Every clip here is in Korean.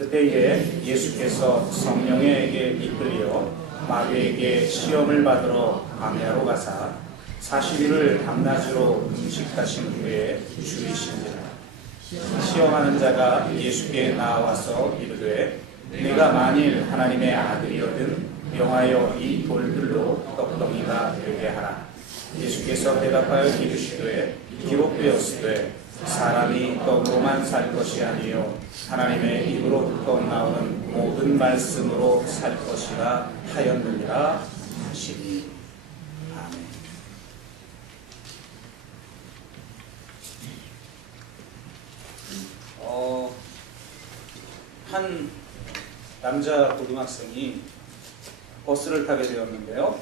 그때에 예수께서 성령에게 이끌려 마귀에게 시험을 받으러 광야로 가사 40일을 밤낮으로 음식하신 후에 죽이신지라. 시험하는 자가 예수께 나와서 이르되 내가 만일 하나님의 아들이거든 명하여 이 돌들로 떡덩이가 되게 하라. 예수께서 대답하여 이르시되 기록되었으되 사람이 떡으로만 살 것이 아니요 하나님의 입으로부터 나오는 모든 말씀으로 살 것이라 하였느니라 하시니. 아멘. 한 남자 고등학생이 버스를 타게 되었는데요.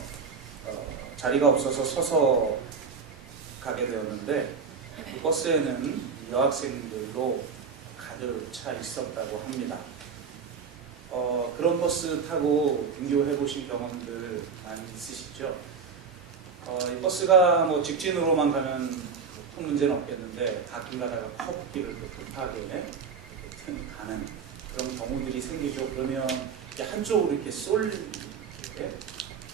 자리가 없어서 서서 가게 되었는데 그 버스에는 여학생들로 가득 차 있었다고 합니다. 그런 버스 타고 등교해 보신 경험들 많이 있으시죠? 이 버스가 뭐 직진으로만 가면 큰 문제는 없겠는데 가끔 가다가 커브길을 급하게 가는 그런 경우들이 생기죠. 그러면 한쪽으로 이렇게 쏠리게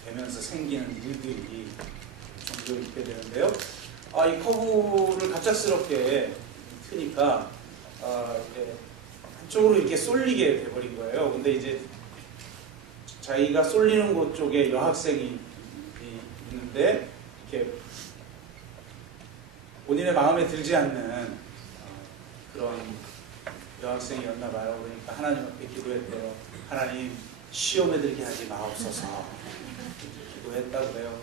되면서 생기는 일들이 종종 있게 되는데요. 이 커브를 갑작스럽게 트니까 이렇게 한쪽으로 이렇게 쏠리게 돼버린 거예요. 근데 이제 자기가 쏠리는 곳 쪽에 여학생이 있는데 이렇게 본인의 마음에 들지 않는 그런 여학생이었나 봐요. 그러니까 하나님 앞에 기도했대요. 하나님 시험에 들게 하지 마옵소서. 기도했다고 해요.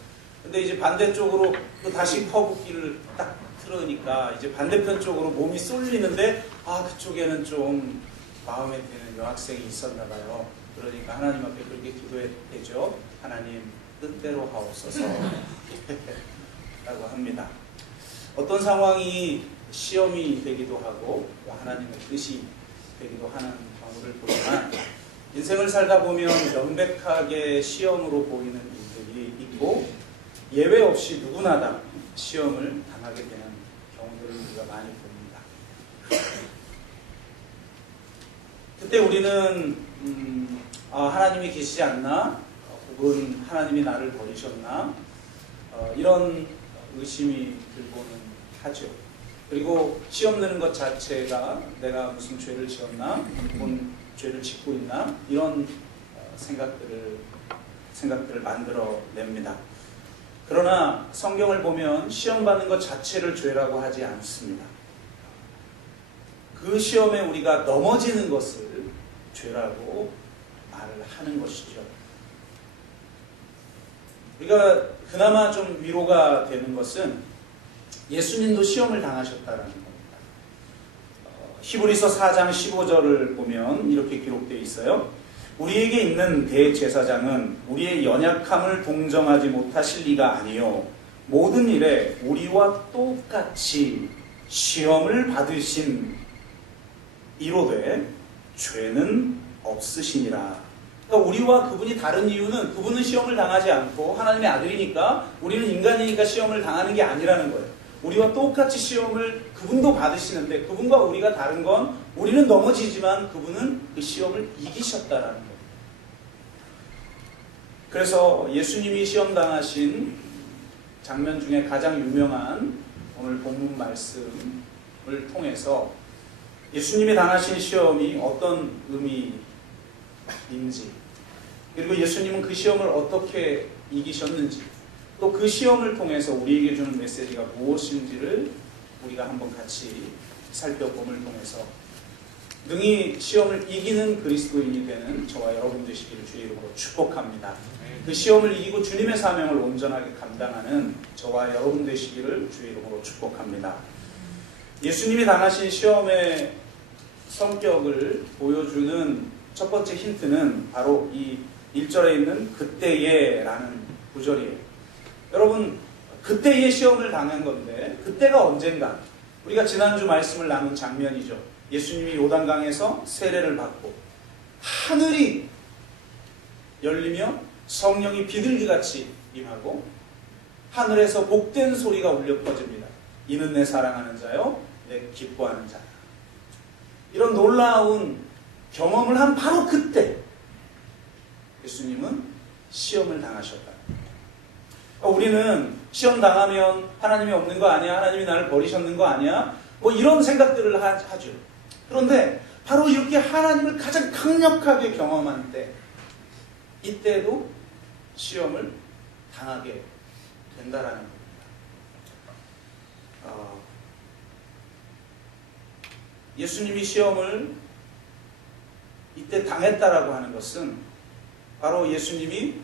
근데 이제 반대쪽으로 또 다시 커브길을 딱 틀으니까 이제 반대편 쪽으로 몸이 쏠리는데 그쪽에는 좀 마음에 드는 여학생이 있었나 봐요. 그러니까 하나님 앞에 그렇게 기도했대죠. 하나님 뜻대로 하옵소서 라고 합니다. 어떤 상황이 시험이 되기도 하고 하나님의 뜻이 되기도 하는 경우를 보지만 인생을 살다 보면 명백하게 시험으로 보이는 일들이 있고 예외 없이 누구나 다 시험을 당하게 되는 경우들을 우리가 많이 봅니다. 그때 우리는 하나님이 계시지 않나? 혹은 하나님이 나를 버리셨나? 이런 의심이 들고는 하죠. 그리고 시험 내는 것 자체가 내가 무슨 죄를 지었나? 혹은 죄를 짓고 있나? 이런 생각들을 만들어냅니다. 그러나 성경을 보면 시험 받는 것 자체를 죄라고 하지 않습니다. 그 시험에 우리가 넘어지는 것을 죄라고 말을 하는 것이죠. 우리가 그나마 좀 위로가 되는 것은 예수님도 시험을 당하셨다라는 겁니다. 히브리서 4장 15절을 보면 이렇게 기록되어 있어요. 우리에게 있는 대제사장은 우리의 연약함을 동정하지 못하실 리가 아니요 모든 일에 우리와 똑같이 시험을 받으신 이로되 죄는 없으시니라. 그러니까 우리와 그분이 다른 이유는 그분은 시험을 당하지 않고 하나님의 아들이니까 우리는 인간이니까 시험을 당하는 게 아니라는 거예요. 우리와 똑같이 시험을 그분도 받으시는데 그분과 우리가 다른 건 우리는 넘어지지만 그분은 그 시험을 이기셨다라는 거예요. 그래서 예수님이 시험 당하신 장면 중에 가장 유명한 오늘 본문 말씀을 통해서 예수님이 당하신 시험이 어떤 의미인지 그리고 예수님은 그 시험을 어떻게 이기셨는지 또 그 시험을 통해서 우리에게 주는 메시지가 무엇인지를 우리가 한번 같이 살펴봄을 통해서 능히 시험을 이기는 그리스도인이 되는 저와 여러분 되시기를 주의 이름으로 축복합니다. 그 시험을 이기고 주님의 사명을 온전하게 감당하는 저와 여러분 되시기를 주의 이름으로 축복합니다. 예수님이 당하신 시험의 성격을 보여주는 첫 번째 힌트는 바로 이 1절에 있는 그때에 라는 구절이에요. 여러분 그때에 시험을 당한 건데 그때가 언젠가 우리가 지난주 말씀을 나눈 장면이죠. 예수님이 요단강에서 세례를 받고 하늘이 열리며 성령이 비둘기같이 임하고 하늘에서 복된 소리가 울려 퍼집니다. 이는 내 사랑하는 자요 내 기뻐하는 자다. 이런 놀라운 경험을 한 바로 그때 예수님은 시험을 당하셨다. 우리는 시험 당하면 하나님이 없는 거 아니야? 하나님이 나를 버리셨는 거 아니야? 뭐 이런 생각들을 하죠. 그런데 바로 이렇게 하나님을 가장 강력하게 경험한 때, 이때도 시험을 당하게 된다라는 겁니다. 예수님이 시험을 이때 당했다라고 하는 것은 바로 예수님이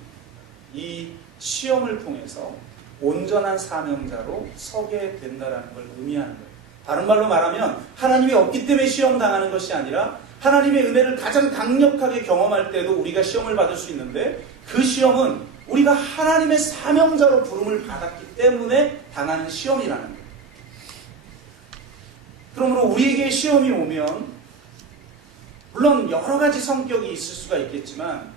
이 시험을 통해서 온전한 사명자로 서게 된다라는 걸 의미하는 거예요. 다른 말로 말하면 하나님이 없기 때문에 시험 당하는 것이 아니라 하나님의 은혜를 가장 강력하게 경험할 때도 우리가 시험을 받을 수 있는데, 그 시험은 우리가 하나님의 사명자로 부름을 받았기 때문에 당하는 시험이라는 거예요. 그러므로 우리에게 시험이 오면 물론 여러 가지 성격이 있을 수가 있겠지만,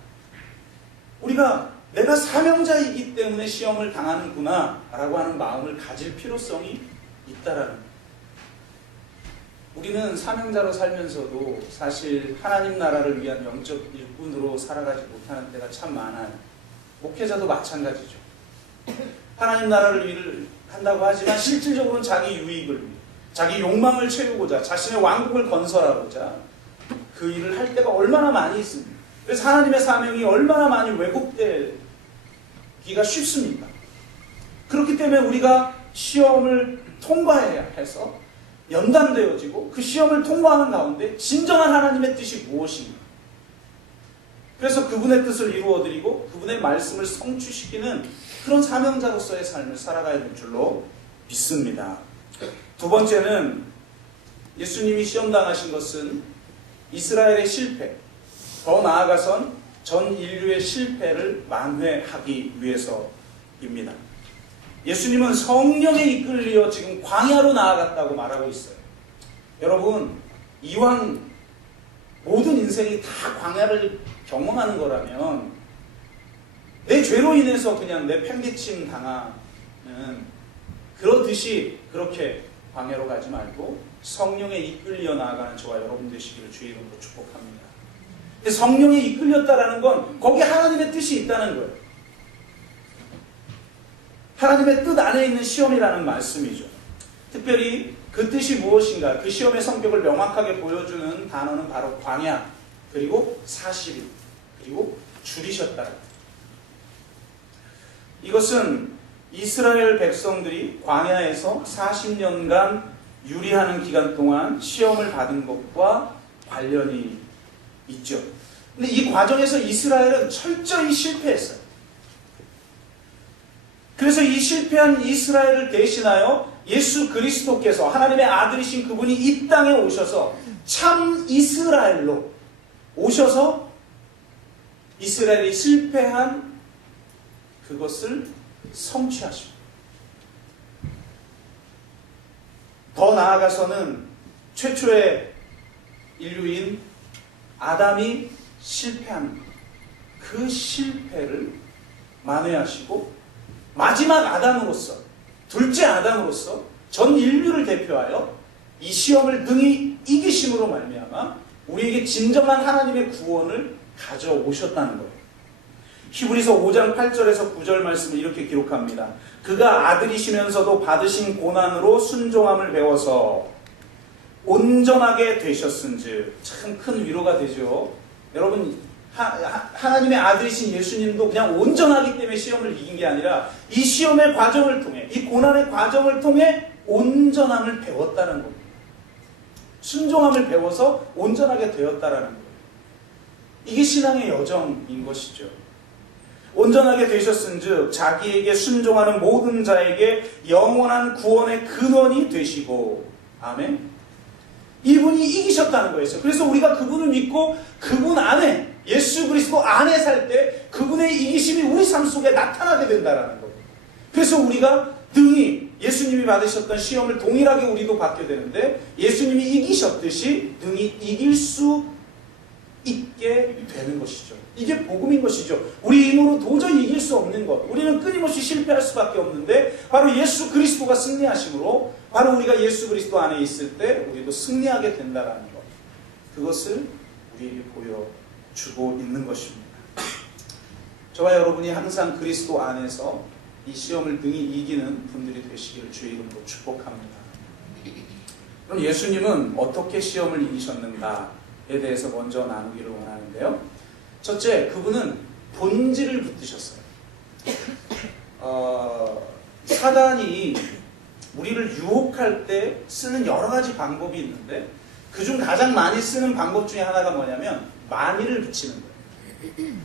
우리가 내가 사명자이기 때문에 시험을 당하는구나 라고 하는 마음을 가질 필요성이 있다라는 거예요. 우리는 사명자로 살면서도 사실 하나님 나라를 위한 영적 일꾼으로 살아가지 못하는 때가 참 많아요. 목회자도 마찬가지죠. 하나님 나라를 일을 한다고 하지만 실질적으로는 자기 유익을 위해, 자기 욕망을 채우고자, 자신의 왕국을 건설하고자 그 일을 할 때가 얼마나 많이 있습니다. 그래서 하나님의 사명이 얼마나 많이 왜곡되기가 쉽습니다. 그렇기 때문에 우리가 시험을 통과해야 해서 연단되어지고, 그 시험을 통과하는 가운데 진정한 하나님의 뜻이 무엇인가, 그래서 그분의 뜻을 이루어드리고 그분의 말씀을 성취시키는 그런 사명자로서의 삶을 살아가야 될 줄로 믿습니다. 두 번째는 예수님이 시험당하신 것은 이스라엘의 실패, 더 나아가선 전 인류의 실패를 만회하기 위해서입니다. 예수님은 성령에 이끌려 지금 광야로 나아갔다고 말하고 있어요. 여러분, 이왕 모든 인생이 다 광야를 경험하는 거라면 내 죄로 인해서 그냥 내 팽개침 당하는 그러듯이 그렇게 광야로 가지 말고 성령에 이끌려 나아가는 저와 여러분 되시기를 주의 이름으로 축복합니다. 근데 성령에 이끌렸다라는 건 거기에 하나님의 뜻이 있다는 거예요. 하나님의 뜻 안에 있는 시험이라는 말씀이죠. 특별히 그 뜻이 무엇인가, 그 시험의 성격을 명확하게 보여주는 단어는 바로 광야, 그리고 40일, 그리고 줄이셨다. 이것은 이스라엘 백성들이 광야에서 40년간 유리하는 기간 동안 시험을 받은 것과 관련이 있죠. 근데 이 과정에서 이스라엘은 철저히 실패했어요. 그래서 이 실패한 이스라엘을 대신하여 예수 그리스도께서, 하나님의 아들이신 그분이 이 땅에 오셔서 참 이스라엘로 오셔서 이스라엘이 실패한 그것을 성취하십니다. 더 나아가서는 최초의 인류인 아담이 실패한 그 실패를 만회하시고, 마지막 아담으로서, 둘째 아담으로서 전 인류를 대표하여 이 시험을 능히 이기심으로 말미암아 우리에게 진정한 하나님의 구원을 가져오셨다는 거예요. 히브리서 5장 8절에서 9절 말씀을 이렇게 기록합니다. 그가 아들이시면서도 받으신 고난으로 순종함을 배워서 온전하게 되셨은즉. 참 큰 위로가 되죠. 여러분, 하나님의 아들이신 예수님도 그냥 온전하기 때문에 시험을 이긴 게 아니라 이 시험의 과정을 통해, 이 고난의 과정을 통해 온전함을 배웠다는 겁니다. 순종함을 배워서 온전하게 되었다라는 거예요. 이게 신앙의 여정인 것이죠. 온전하게 되셨은즉 자기에게 순종하는 모든 자에게 영원한 구원의 근원이 되시고. 아멘. 이분이 이기셨다는 거였어요. 그래서 우리가 그분을 믿고 그분 안에, 예수 그리스도 안에 살 때 그분의 이기심이 우리 삶 속에 나타나게 된다는 거예요. 그래서 우리가 능히 예수님이 받으셨던 시험을 동일하게 우리도 받게 되는데, 예수님이 이기셨듯이 능히 이길 수 있게 되는 것이죠. 이게 복음인 것이죠. 우리 힘으로 도저히 이길 수 없는 것, 우리는 끊임없이 실패할 수밖에 없는데 바로 예수 그리스도가 승리하심으로, 바로 우리가 예수 그리스도 안에 있을 때 우리도 승리하게 된다는 것, 그것을 우리에게 보여주고 있는 것입니다. 저와 여러분이 항상 그리스도 안에서 이 시험을 능히 이기는 분들이 되시기를 주의 이름으로 축복합니다. 그럼 예수님은 어떻게 시험을 이기셨는가에 대해서 먼저 나누기를 원하는데요. 첫째, 그분은 본질을 붙드셨어요. 사단이 우리를 유혹할 때 쓰는 여러 가지 방법이 있는데 그중 가장 많이 쓰는 방법 중에 하나가 뭐냐면 만일을 붙이는 거예요.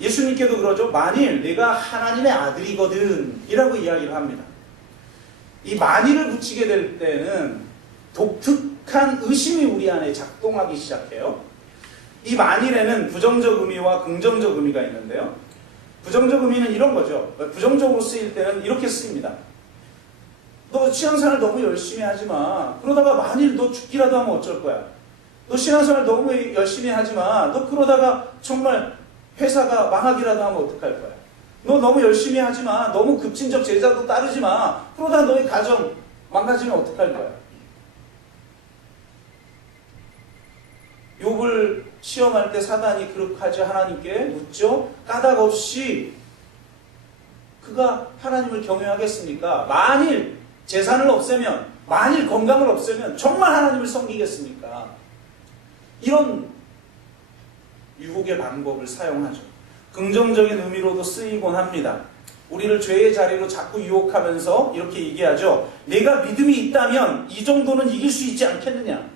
예수님께도 그러죠. 만일 내가 하나님의 아들이거든 이라고 이야기를 합니다. 이 만일을 붙이게 될 때는 독특한 의심이 우리 안에 작동하기 시작해요. 이 만일에는 부정적 의미와 긍정적 의미가 있는데요. 부정적 의미는 이런 거죠. 부정적으로 쓰일 때는 이렇게 쓰입니다. 너 신앙생활 너무 열심히 하지 마. 그러다가 만일 너 죽기라도 하면 어쩔 거야. 너 신앙생활 너무 열심히 하지 마. 너 그러다가 정말 회사가 망하기라도 하면 어떡할 거야. 너 너무 열심히 하지 마. 너무 급진적 제자도 따르지 마. 그러다가 너의 가정 망가지면 어떡할 거야. 욥을 시험할 때 사단이 그렇게 하나님께 묻죠. 까닭 없이 그가 하나님을 경외하겠습니까? 만일 재산을 없애면, 만일 건강을 없애면 정말 하나님을 섬기겠습니까? 이런 유혹의 방법을 사용하죠. 긍정적인 의미로도 쓰이곤 합니다. 우리를 죄의 자리로 자꾸 유혹하면서 이렇게 얘기하죠. 내가 믿음이 있다면 이 정도는 이길 수 있지 않겠느냐.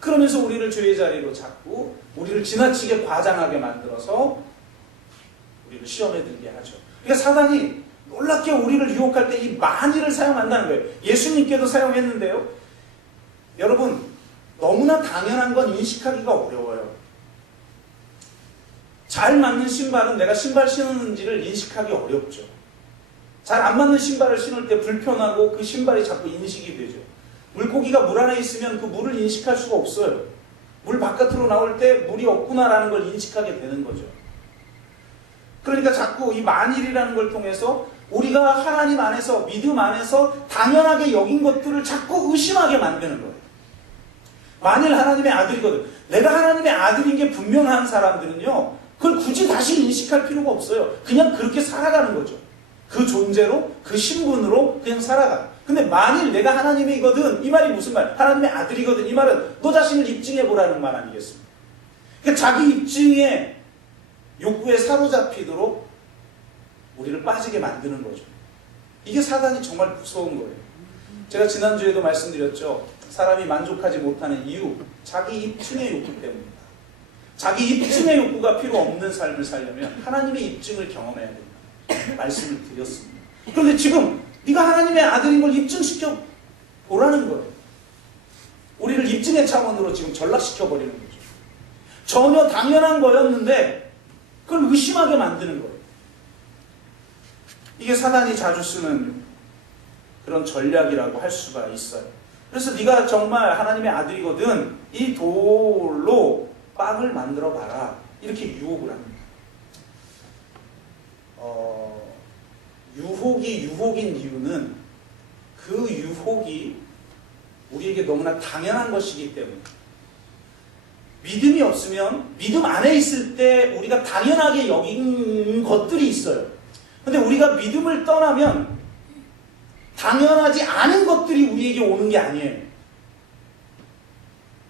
그러면서 우리를 죄의 자리로 자꾸 우리를 지나치게 과장하게 만들어서 우리를 시험에 들게 하죠. 그러니까 사단이 놀랍게 우리를 유혹할 때 이 만일을 사용한다는 거예요. 예수님께도 사용했는데요. 여러분, 너무나 당연한 건 인식하기가 어려워요. 잘 맞는 신발은 내가 신발 신었는지를 인식하기 어렵죠. 잘 안 맞는 신발을 신을 때 불편하고 그 신발이 자꾸 인식이 되죠. 물고기가 물 안에 있으면 그 물을 인식할 수가 없어요. 물 바깥으로 나올 때 물이 없구나라는 걸 인식하게 되는 거죠. 그러니까 자꾸 이 만일이라는 걸 통해서 우리가 하나님 안에서, 믿음 안에서 당연하게 여긴 것들을 자꾸 의심하게 만드는 거예요. 만일 하나님의 아들이거든. 내가 하나님의 아들인 게 분명한 사람들은요, 그걸 굳이 다시 인식할 필요가 없어요. 그냥 그렇게 살아가는 거죠. 그 존재로, 그 신분으로 그냥 살아가. 근데 만일 내가 하나님이거든, 이 말이 무슨 말? 하나님의 아들이거든, 이 말은 너 자신을 입증해보라는 말 아니겠습니까? 그러니까 자기 입증에 욕구에 사로잡히도록 우리를 빠지게 만드는 거죠. 이게 사단이 정말 무서운 거예요. 제가 지난주에도 말씀드렸죠. 사람이 만족하지 못하는 이유, 자기 입증의 욕구 때문입니다. 자기 입증의 욕구가 필요 없는 삶을 살려면 하나님의 입증을 경험해야 된다. 말씀을 드렸습니다. 그런데 지금 네가 하나님의 아들인 걸 입증시켜 보라는 거예요. 우리를 입증의 차원으로 지금 전락시켜 버리는 거죠. 전혀 당연한 거였는데 그걸 의심하게 만드는 거예요. 이게 사단이 자주 쓰는 그런 전략이라고 할 수가 있어요. 그래서 네가 정말 하나님의 아들이거든, 이 돌로 빵을 만들어 봐라, 이렇게 유혹을 합니다. 유혹이 유혹인 이유는 그 유혹이 우리에게 너무나 당연한 것이기 때문에, 믿음이 없으면 믿음 안에 있을 때 우리가 당연하게 여긴 것들이 있어요. 근데 우리가 믿음을 떠나면 당연하지 않은 것들이 우리에게 오는 게 아니에요.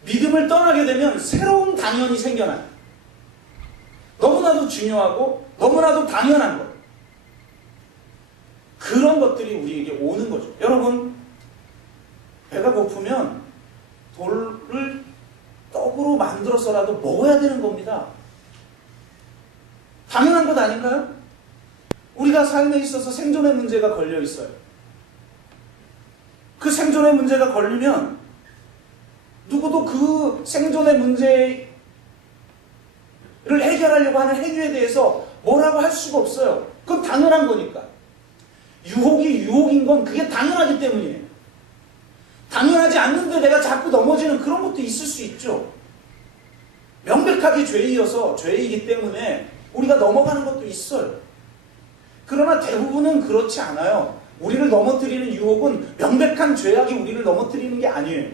믿음을 떠나게 되면 새로운 당연이 생겨나요. 너무나도 중요하고 너무나도 당연한 것. 그런 것들이 우리에게 오는 거죠. 여러분, 배가 고프면 돌을 떡으로 만들어서라도 먹어야 되는 겁니다. 당연한 것 아닌가요? 우리가 삶에 있어서 생존의 문제가 걸려 있어요. 그 생존의 문제가 걸리면 누구도 그 생존의 문제를 해결하려고 하는 행위에 대해서 뭐라고 할 수가 없어요. 그건 당연한 거니까. 유혹이 유혹인 건 그게 당연하기 때문이에요. 당연하지 않는데 내가 자꾸 넘어지는 그런 것도 있을 수 있죠. 명백하게 죄이어서 죄이기 때문에 우리가 넘어가는 것도 있어요. 그러나 대부분은 그렇지 않아요. 우리를 넘어뜨리는 유혹은 명백한 죄악이 우리를 넘어뜨리는 게 아니에요.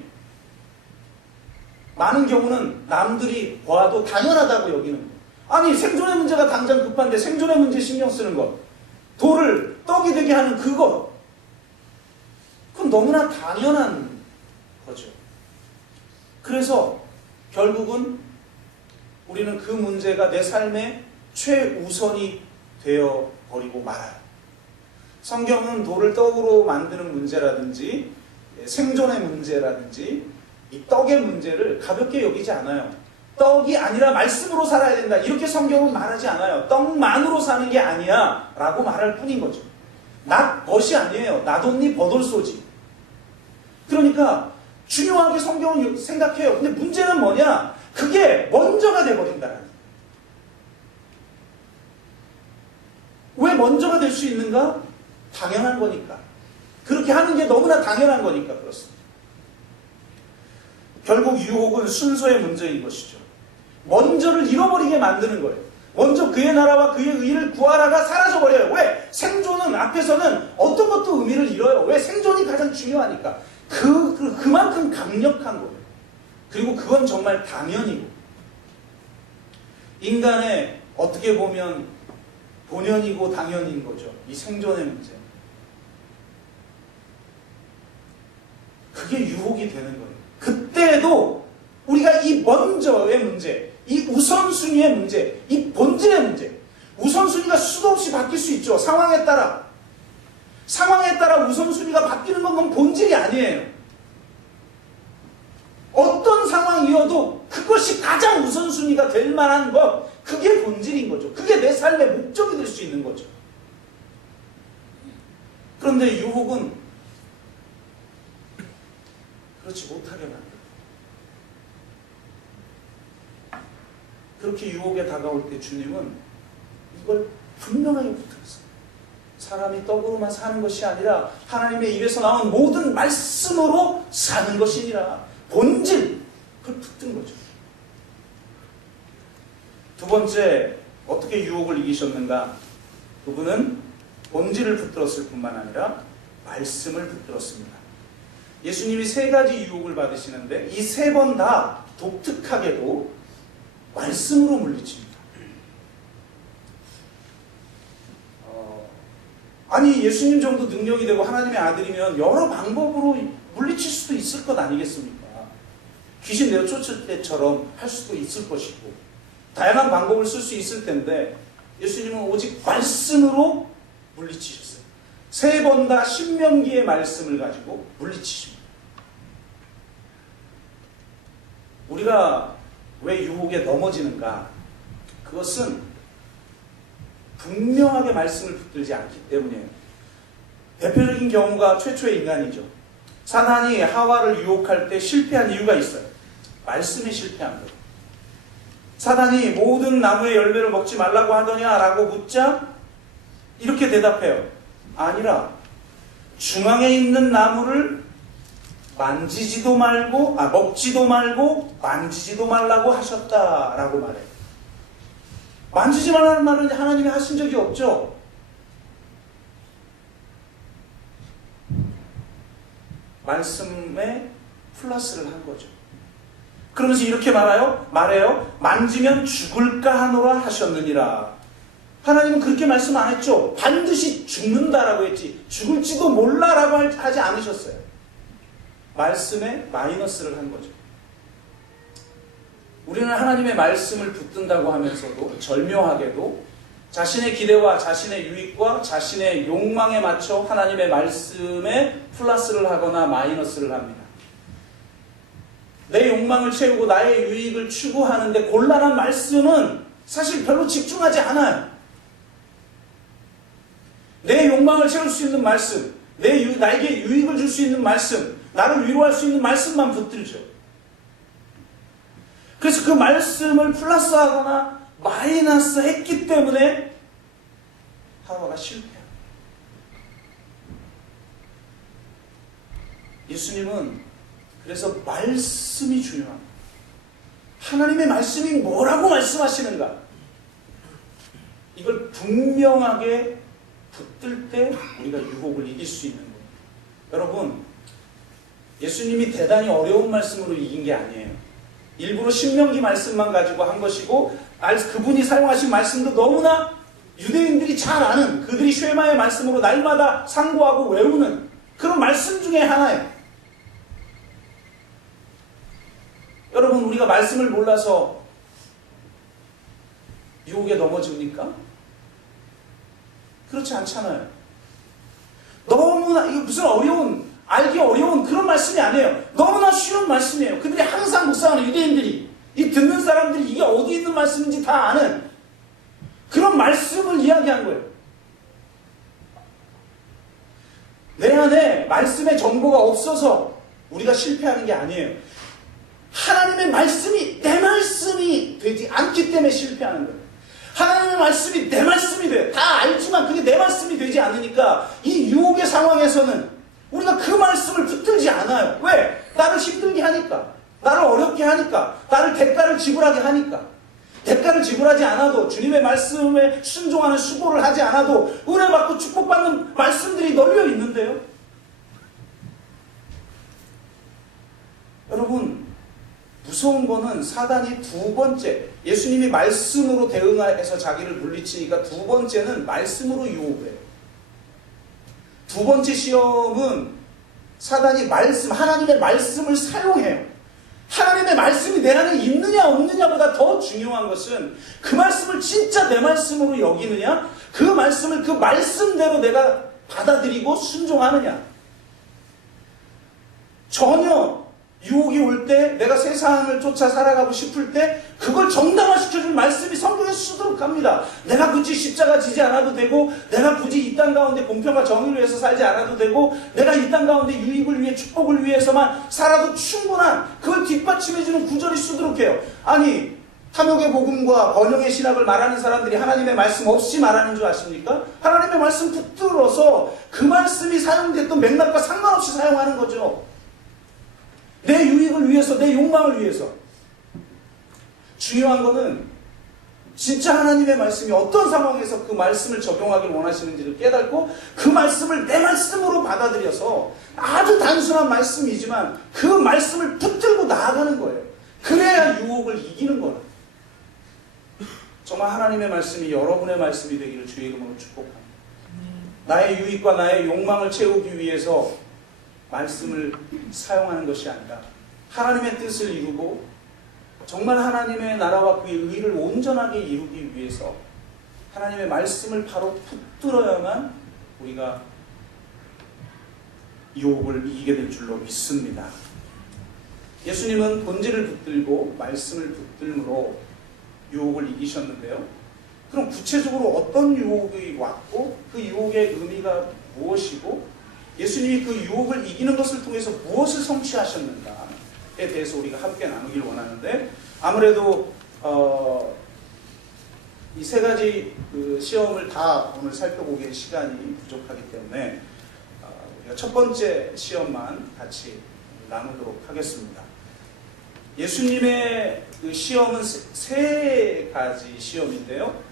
많은 경우는 남들이 봐도 당연하다고 여기는 거예요. 아니 생존의 문제가 당장 급한데 생존의 문제 신경 쓰는 것, 돌을 떡이 되게 하는 그것, 그건 너무나 당연한 거죠. 그래서 결국은 우리는 그 문제가 내 삶의 최우선이 되어 버리고 말아요. 성경은 돌을 떡으로 만드는 문제라든지 생존의 문제라든지 이 떡의 문제를 가볍게 여기지 않아요. 떡이 아니라 말씀으로 살아야 된다, 이렇게 성경은 말하지 않아요. 떡만으로 사는 게 아니야 라고 말할 뿐인 거죠. 낫 벗이 아니에요. 낫온니 버돌소지. 그러니까 중요하게 성경을 생각해요. 근데 문제는 뭐냐? 그게 먼저가 돼버린다는 거예요. 왜 먼저가 될 수 있는가? 당연한 거니까. 그렇게 하는 게 너무나 당연한 거니까 그렇습니다. 결국 유혹은 순서의 문제인 것이죠. 먼저를 잃어버리게 만드는 거예요. 먼저 그의 나라와 그의 의를 구하라가 사라져버려요. 왜? 생존은 앞에서는 어떤 것도 의미를 잃어요. 왜? 생존이 가장 중요하니까. 그만큼 강력한 거예요. 그리고 그건 정말 당연이고, 인간의 어떻게 보면 본연이고 당연인 거죠. 이 생존의 문제. 그게 유혹이 되는 거예요. 그때도 우리가 이 먼저의 문제, 이 우선순위의 문제, 이 본질의 문제, 우선순위가 수도 없이 바뀔 수 있죠. 상황에 따라 우선순위가 바뀌는 건 본질이 아니에요. 어떤 상황이어도 그것이 가장 우선순위가 될 만한 것, 그게 본질인 거죠. 그게 내 삶의 목적이 될 수 있는 거죠. 그런데 유혹은 그렇지 못하게 만들어요. 그렇게 유혹에 다가올 때 주님은 이걸 분명하게 붙들었어요. 사람이 떡으로만 사는 것이 아니라 하나님의 입에서 나온 모든 말씀으로 사는 것이니라. 본질, 그걸 붙든 거죠. 두 번째, 어떻게 유혹을 이기셨는가? 그분은 본질을 붙들었을 뿐만 아니라 말씀을 붙들었습니다. 예수님이 세 가지 유혹을 받으시는데 이 세 번 다 독특하게도 말씀으로 물리칩니다. 아니 예수님 정도 능력이 되고 하나님의 아들이면 여러 방법으로 물리칠 수도 있을 것 아니겠습니까? 귀신 내어쫓을 때처럼 할 수도 있을 것이고 다양한 방법을 쓸 수 있을 텐데 예수님은 오직 말씀으로 물리치셨어요. 세 번 다 신명기의 말씀을 가지고 물리치십니다. 우리가 왜 유혹에 넘어지는가? 그것은 분명하게 말씀을 붙들지 않기 때문이에요. 대표적인 경우가 최초의 인간이죠. 사단이 하와를 유혹할 때 실패한 이유가 있어요. 말씀에 실패한 거예요. 사단이 모든 나무의 열매를 먹지 말라고 하더냐? 라고 묻자 이렇게 대답해요. 아니라 중앙에 있는 나무를 만지지도 말고, 먹지도 말고 만지지도 말라고 하셨다라고 말해요. 만지지 말라는 말은 하나님이 하신 적이 없죠. 말씀에 플러스를 한 거죠. 그러면서 이렇게 말해요. 만지면 죽을까 하노라 하셨느니라. 하나님은 그렇게 말씀 안 했죠. 반드시 죽는다라고 했지 죽을지도 몰라라고 하지 않으셨어요. 말씀에 마이너스를 한 거죠. 우리는 하나님의 말씀을 붙든다고 하면서도 절묘하게도 자신의 기대와 자신의 유익과 자신의 욕망에 맞춰 하나님의 말씀에 플러스를 하거나 마이너스를 합니다. 내 욕망을 채우고 나의 유익을 추구하는데 곤란한 말씀은 사실 별로 집중하지 않아요. 내 욕망을 채울 수 있는 말씀, 나에게 유익을 줄 수 있는 말씀, 나를 위로할 수 있는 말씀만 붙들죠. 그래서 그 말씀을 플러스하거나 마이너스 했기 때문에 하와가 실패합니다. 예수님은 그래서 말씀이 중요합니다. 하나님의 말씀이 뭐라고 말씀하시는가? 이걸 분명하게 붙들 때 우리가 유혹을 이길 수 있는 거예요. 여러분, 예수님이 대단히 어려운 말씀으로 이긴 게 아니에요. 일부러 신명기 말씀만 가지고 한 것이고, 그분이 사용하신 말씀도 너무나 유대인들이 잘 아는, 그들이 쉐마의 말씀으로 날마다 상고하고 외우는 그런 말씀 중에 하나예요. 여러분, 우리가 말씀을 몰라서 유혹에 넘어집니까? 그렇지 않잖아요. 너무나, 이거 무슨 알기 어려운 그런 말씀이 아니에요. 너무나 쉬운 말씀이에요. 그들이 항상 묵상하는 유대인들이, 이 듣는 사람들이 이게 어디 있는 말씀인지 다 아는 그런 말씀을 이야기한 거예요. 내 안에 말씀의 정보가 없어서 우리가 실패하는 게 아니에요. 하나님의 말씀이 내 말씀이 되지 않기 때문에 실패하는 거예요. 하나님의 말씀이 내 말씀이 돼. 다 알지만 그게 내 말씀이 되지 않으니까 이 유혹의 상황에서는 우리가 그 말씀을 붙들지 않아요. 왜? 나를 힘들게 하니까. 나를 어렵게 하니까. 나를 대가를 지불하게 하니까. 대가를 지불하지 않아도, 주님의 말씀에 순종하는 수고를 하지 않아도 은혜받고 축복받는 말씀들이 널려 있는데요. 여러분, 무서운 거는 사단이 두 번째, 예수님이 말씀으로 대응해서 자기를 물리치니까 두 번째는 말씀으로 유혹을 해요. 두 번째 시험은 사단이 하나님의 말씀을 사용해요. 하나님의 말씀이 내 안에 있느냐 없느냐보다 더 중요한 것은 그 말씀을 진짜 내 말씀으로 여기느냐, 그 말씀을 그 말씀대로 내가 받아들이고 순종하느냐. 전혀 유혹이 올 때, 내가 세상을 쫓아 살아가고 싶을 때 그걸 정당화시켜줄 말씀이 성경에 수두룩합니다. 내가 굳이 십자가 지지 않아도 되고, 내가 굳이 이 땅 가운데 공평과 정의를 위해서 살지 않아도 되고, 내가 이 땅 가운데 유익을 위해, 축복을 위해서만 살아도 충분한, 그걸 뒷받침해주는 구절이 수두룩해요. 아니, 탐욕의 복음과 번영의 신학을 말하는 사람들이 하나님의 말씀 없이 말하는 줄 아십니까? 하나님의 말씀 붙들어서 그 말씀이 사용됐던 맥락과 상관없이 사용하는 거죠. 내 유익을 위해서, 내 욕망을 위해서. 중요한 거는 진짜 하나님의 말씀이 어떤 상황에서 그 말씀을 적용하길 원하시는지를 깨닫고 그 말씀을 내 말씀으로 받아들여서, 아주 단순한 말씀이지만 그 말씀을 붙들고 나아가는 거예요. 그래야 유혹을 이기는 거예요. 정말 하나님의 말씀이 여러분의 말씀이 되기를 주의 이름으로 축복합니다. 나의 유익과 나의 욕망을 채우기 위해서 말씀을 사용하는 것이 아니라 하나님의 뜻을 이루고 정말 하나님의 나라와 그의 의를 온전하게 이루기 위해서 하나님의 말씀을 바로 붙들어야만 우리가 유혹을 이기게 될 줄로 믿습니다. 예수님은 본질을 붙들고 말씀을 붙들므로 유혹을 이기셨는데요. 그럼 구체적으로 어떤 유혹이 왔고 그 유혹의 의미가 무엇이고 예수님이 그 유혹을 이기는 것을 통해서 무엇을 성취하셨는가에 대해서 우리가 함께 나누길 원하는데, 아무래도 이 세 가지 그 시험을 다 오늘 살펴보기엔 시간이 부족하기 때문에 우리가 첫 번째 시험만 같이 나누도록 하겠습니다. 예수님의 그 시험은 세 가지 시험인데요.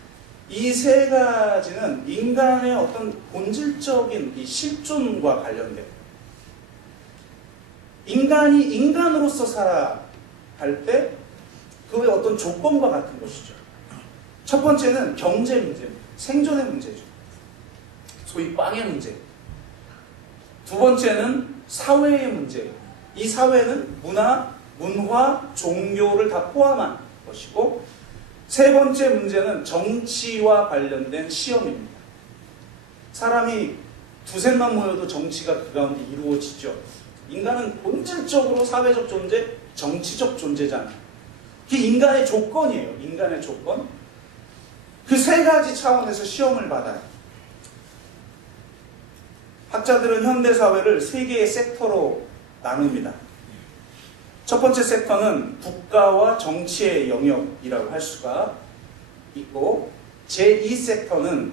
이 세 가지는 인간의 어떤 본질적인 이 실존과 관련돼요. 인간이 인간으로서 살아갈 때 그의 어떤 조건과 같은 것이죠. 첫 번째는 경제 문제입니다. 생존의 문제죠. 소위 빵의 문제. 두 번째는 사회의 문제예요. 이 사회는 문화, 종교를 다 포함한 것이고, 세 번째 문제는 정치와 관련된 시험입니다. 사람이 두셋만 모여도 정치가 그 가운데 이루어지죠. 인간은 본질적으로 사회적 존재, 정치적 존재잖아요. 그게 인간의 조건이에요. 인간의 조건. 그 세 가지 차원에서 시험을 받아요. 학자들은 현대사회를 세 개의 섹터로 나눕니다. 첫 번째 섹터는 국가와 정치의 영역이라고 할 수가 있고, 제2섹터는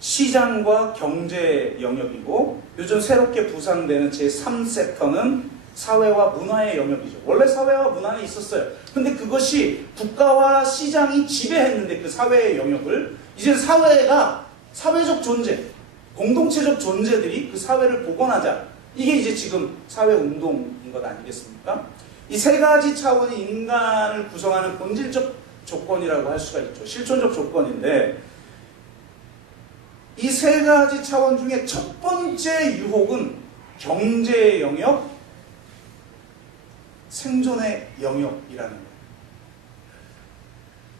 시장과 경제 영역이고, 요즘 새롭게 부상되는 제3섹터는 사회와 문화의 영역이죠. 원래 사회와 문화는 있었어요. 근데 그것이 국가와 시장이 지배했는데 그 사회의 영역을, 이제 사회가 사회적 존재, 공동체적 존재들이 그 사회를 복원하자. 이게 이제 지금 사회운동인 것 아니겠습니까? 이 세 가지 차원이 인간을 구성하는 본질적 조건이라고 할 수가 있죠. 실존적 조건인데 이 세 가지 차원 중에 첫 번째 유혹은 경제의 영역, 생존의 영역이라는 거예요.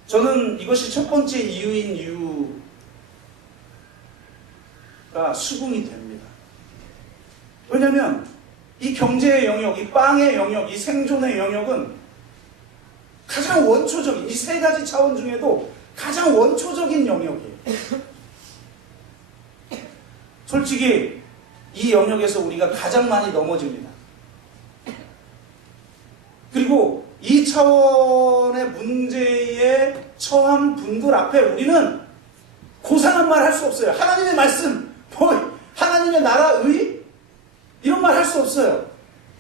저는 이것이 첫 번째 이유인 이유가 수긍이 됩니다. 왜냐하면 이 경제의 영역, 이 빵의 영역, 이 생존의 영역은 가장 원초적인, 이 세 가지 차원 중에도 가장 원초적인 영역이에요. 솔직히 이 영역에서 우리가 가장 많이 넘어집니다. 그리고 이 차원의 문제에 처한 분들 앞에 우리는 고상한 말 할 수 없어요. 하나님의 말씀, 하나님의 나라의 이런 말 할 수 없어요.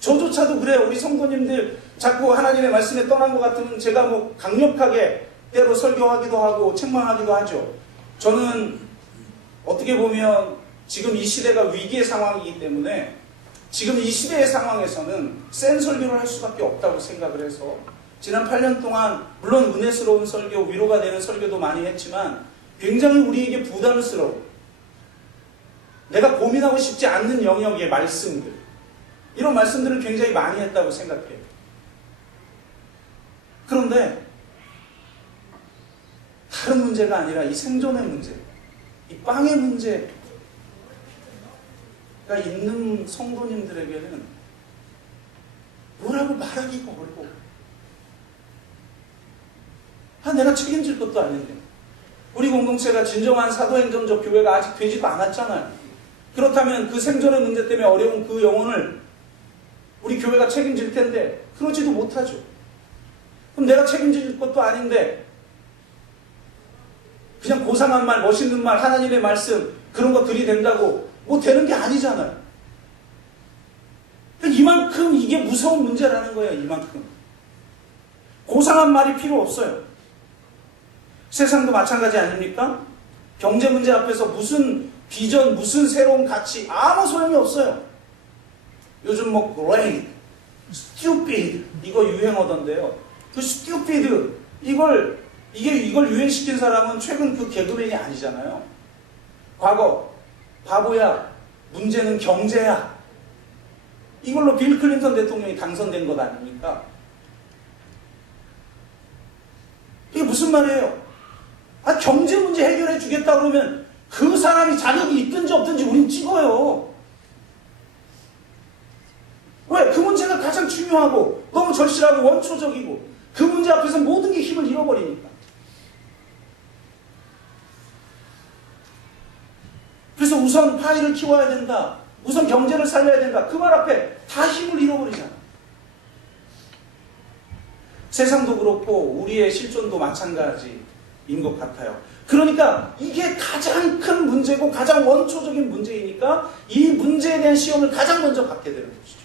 저조차도 그래요. 우리 성도님들 자꾸 하나님의 말씀에 떠난 것 같으면 제가 뭐 강력하게 때로 설교하기도 하고 책망하기도 하죠. 저는 어떻게 보면 지금 이 시대가 위기의 상황이기 때문에 지금 이 시대의 상황에서는 센 설교를 할 수밖에 없다고 생각을 해서 지난 8년 동안 물론 은혜스러운 설교, 위로가 되는 설교도 많이 했지만 굉장히 우리에게 부담스러운, 내가 고민하고 싶지 않는 영역의 말씀들, 이런 말씀들을 굉장히 많이 했다고 생각해요. 그런데 다른 문제가 아니라 이 생존의 문제, 이 빵의 문제가 있는 성도님들에게는 뭐라고 말하기가 어려워. 내가 책임질 것도 아닌데. 우리 공동체가 진정한 사도행전적 교회가 아직 되지도 않았잖아요. 그렇다면 그 생존의 문제 때문에 어려운 그 영혼을 우리 교회가 책임질 텐데 그러지도 못하죠. 그럼 내가 책임질 것도 아닌데 그냥 고상한 말, 멋있는 말, 하나님의 말씀 그런 거 들이댄다고 뭐 되는 게 아니잖아요. 이만큼 이게 무서운 문제라는 거예요. 이만큼. 고상한 말이 필요 없어요. 세상도 마찬가지 아닙니까? 경제 문제 앞에서 무슨 비전, 무슨 새로운 가치 아무 소용이 없어요. 요즘 뭐 great, stupid 이거 유행어던데요. 그 stupid 이걸 유행시킨 사람은 최근 그 개그맨이 아니잖아요. 과거 바보야, 문제는 경제야. 이걸로 빌 클린턴 대통령이 당선된 것 아닙니까? 이게 무슨 말이에요? 경제 문제 해결해 주겠다 그러면 그 사람이 자격이 있든지 없든지 우린 찍어요. 왜? 그 문제가 가장 중요하고 너무 절실하고 원초적이고 그 문제 앞에서 모든 게 힘을 잃어버리니까. 그래서 우선 파이를 키워야 된다. 우선 경제를 살려야 된다. 그 말 앞에 다 힘을 잃어버리잖아. 세상도 그렇고 우리의 실존도 마찬가지인 것 같아요. 그러니까 이게 가장 큰 문제고 가장 원초적인 문제이니까 이 문제에 대한 시험을 가장 먼저 받게 되는 것이죠.